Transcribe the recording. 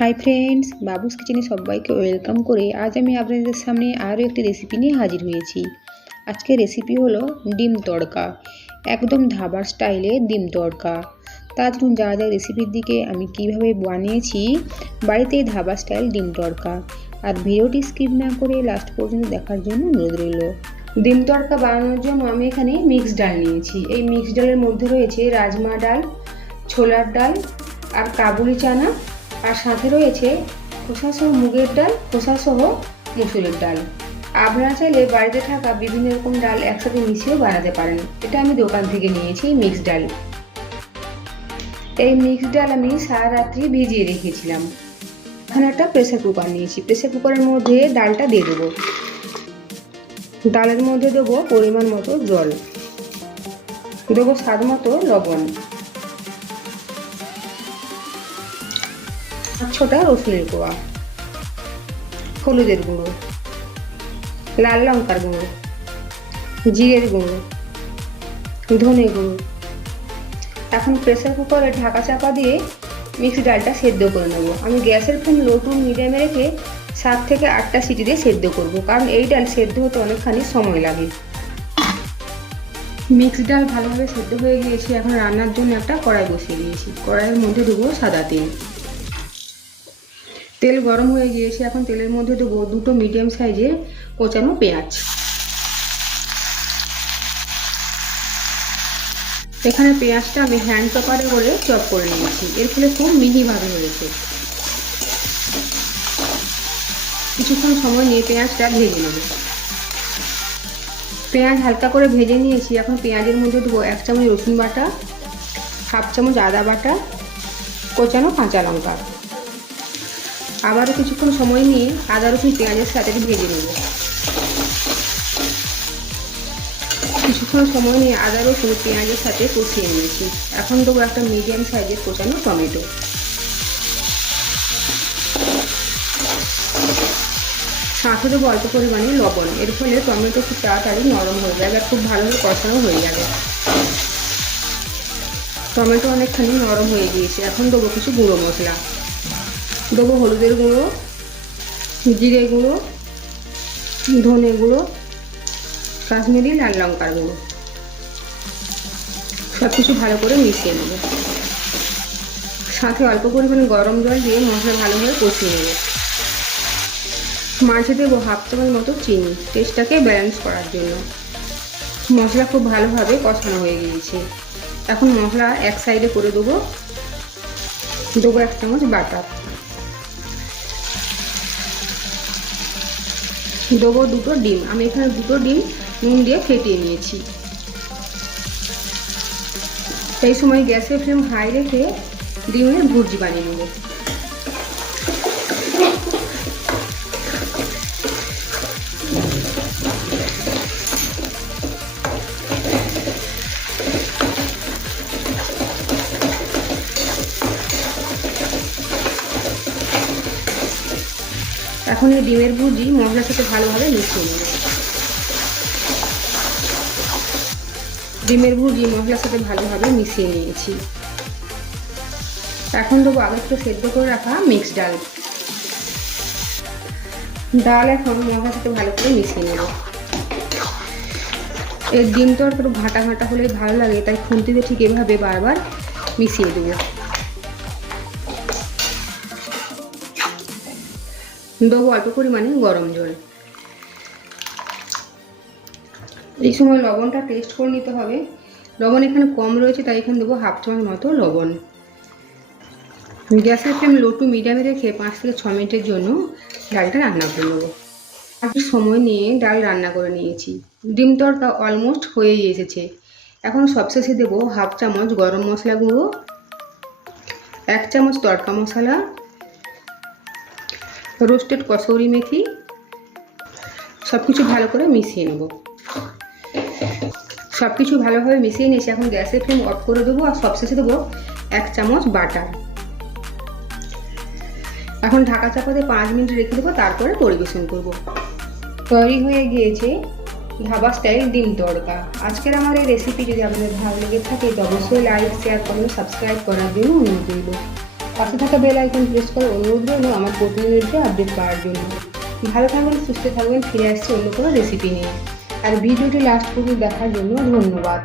Hi friends বাবুস কিচেনে সবাইকে welcome করে আজ আমি আপনাদের সামনে আরও একটি রেসিপি নিয়ে হাজির হয়েছি। আজকে রেসিপি হলো ডিম তড়কা, একদম ধাবার স্টাইলে ডিম তড়কা। তার জন্য যা যা রেসিপির দিকে, আমি কীভাবে বানিয়েছি বাড়িতেই ধাবা স্টাইল ডিম তড়কা। আর ভিডিওটি স্কিপ না করে লাস্ট পর্যন্ত দেখার জন্য অনুরোধ রইল। ডিম তড়কা বানানোর জন্য আমি এখানে মিক্স ডাল নিয়েছি। এই মিক্স ডালের মধ্যে রয়েছে রাজমা ডাল, ছোলার ডাল আর কাবুলি চানা আর সাথে রয়েছে খোসাসহ মুগের ডাল, খোসাসহ মুসুরের ডাল। আপনারা চাইলে বাড়িতে থাকা বিভিন্ন রকম ডাল একসাথে মিশিয়েও বানাতে পারেন। এটা আমি দোকান থেকে নিয়েছি, মিক্সড ডাল। এই মিক্সড ডাল আমি সারা রাত্রি ভিজিয়ে রেখেছিলাম। এখানে একটা প্রেসার কুকার নিয়েছি। প্রেসার কুকারের মধ্যে ডালটা দিয়ে দেবো। ডালের মধ্যে দেবো পরিমাণ মতো জল। দেবো স্বাদ মতো লবণ। ছোটা রসুনের কোয়া হলুদের গুঁড়ো। লাল লঙ্কার গুঁড়ো। জিরের গুঁড়ো। ধনে গুঁড়ো। এখন প্রেসার কুকারে ঢাকা চাপা দিয়ে মিক্সি ডালটা সেদ্ধ করে নেব। আমি গ্যাসের ফ্লেম লো টু মিডিয়ামে রেখে সাত থেকে আটটা সিটি দিয়ে সেদ্ধ করব। কারণ এই ডাল সেদ্ধ হতে অনেকখানি সময় লাগে। মিক্স ডাল ভালোভাবে সেদ্ধ হয়ে গিয়েছে। এখন রান্নার জন্য একটা কড়াই বসিয়ে দিয়েছি। কড়াইয়ের মধ্যে দেবো সাদা তেল। তেল গরম হয়ে গিয়েছে, এখন তেলের মধ্যে দেবো দুটো মিডিয়াম সাইজের কোচানো পেঁয়াজ। এখানে পেঁয়াজটা আমি হ্যান্ড চপারে করে চপ করে নিয়েছি। এর ফলে খুব মিহিভাবে হয়েছে। কিছুক্ষণ সময় নিয়ে পেঁয়াজটা ভেজে নেব। পেঁয়াজ হালকা করে ভেজে নিয়েছি। এখন পেঁয়াজের মধ্যে দেবো এক চামচ রসুন বাটা, হাফ চামচ আদা বাটা, কোচানো কাঁচা লঙ্কা। আবারও কিছুক্ষণ সময় নিয়ে আদা, রসুন, পেঁয়াজের সাথে ভেজে নেব। কিছুক্ষণ সময় নিয়ে আদা, রসুন, পেঁয়াজের সাথে কষিয়ে নিয়েছি। এখন দেবো একটা মিডিয়াম সাইজের কোচানো টমেটো। সাথে দেবো অল্প পরিমাণে লবণ। এর ফলে টমেটো খুব তাড়াতাড়ি নরম হয়ে যাবে আর খুব ভালোভাবে কষানো হয়ে যাবে। টমেটো অনেকখানি নরম হয়ে গিয়েছে। এখন দেবো কিছু গুঁড়ো মশলা। দেবো হলুদের গুঁড়ো, জিরে গুঁড়ো, ধনে গুঁড়ো, কাশ্মীরি লাল লঙ্কার গুঁড়ো। সব কিছু ভালো করে মিশিয়ে নেব। সাথে অল্প পরিমাণে গরম জল দিয়ে মশলা ভালোভাবে কষিয়ে নেব। মাঝে দেবো হাফ চামচ মতো চিনি, টেস্টটাকে ব্যালেন্স করার জন্য। মশলা খুব ভালোভাবে কষানো হয়ে গিয়েছে। এখন মশলা এক সাইডে করে দেবো। দেবো এক চামচ বাটার। দেবো দুটো ডিম। আমি এখানে দুটো ডিম নুন দিয়ে ফেটিয়ে নিয়েছি। এই সময় গ্যাসের ফ্লেম হাই রেখে ডিমের ভুর্জি বানিয়ে নেব। এখন এই ডিমের ভুজি মশলার সাথে ভালোভাবে মিশিয়ে নেব। ডিমের ভুজি মশলার সাথে ভালোভাবে মিশিয়ে নিয়েছি। এখন দেবো আগে থেকে সেদ্ধ করে রাখা মিক্স ডাল। ডাল এখন মশলার সাথে ভালো করে মিশিয়ে নেব। এর ডিম তো একটু ঘাটা ঘাটা হলে ভালো লাগে, তাই খুন্তিতে ঠিক এভাবে বারবার মিশিয়ে দেবো। দেবো অল্প পরিমাণে গরম জল। এই সময় লবণটা টেস্ট করে নিতে হবে। লবণ এখানে কম রয়েছে, তাই এখানে দেবো হাফ চামচ মতো লবণ। গ্যাসের ফ্লেম লো টু মিডিয়ামে রেখে পাঁচ থেকে ছ মিনিটের জন্য ডালটা রান্না করে নেব। আগে সময় নিয়ে ডাল রান্না করে নিয়েছি। ডিম তরকা অলমোস্ট হয়েই এসেছে। এখন সবশেষে দেবো হাফ চামচ গরম মশলা গুঁড়ো, এক চামচ তড়কা মশলা রোস্টেড কসৌরি মেথি। সব কিছু ভালো করে মিশিয়ে নেব। সব কিছু ভালোভাবে মিশিয়ে নিয়েছি এখন গ্যাসের ফ্লেম অফ করে দেবো আর সবশেষে দেবো এক চামচ বাটার। এখন ঢাকা চাপাতে পাঁচ মিনিট রেখে দেবো, তারপরে পরিবেশন করব। তৈরি হয়ে গিয়েছে ধাবা স্টাইল ডিম তড়কা। আজকের আমার এই রেসিপি যদি আপনাদের ভালো লেগে থাকে, তো অবশ্যই লাইক শেয়ার করুন সাবস্ক্রাইব করার জন্য অনুরোধ করব পাশে থাকা বেল আইকন প্রেস করে অনুরোধ রইল আমার প্রতিনিধিত্ব আপডেট পাওয়ার জন্য। ভালো থাকবেন, সুস্থ থাকবেন, ফিরে আসছি অন্য কোনো রেসিপি নিয়ে। আর ভিডিওটি লাস্ট পর্যন্ত দেখার জন্য ধন্যবাদ।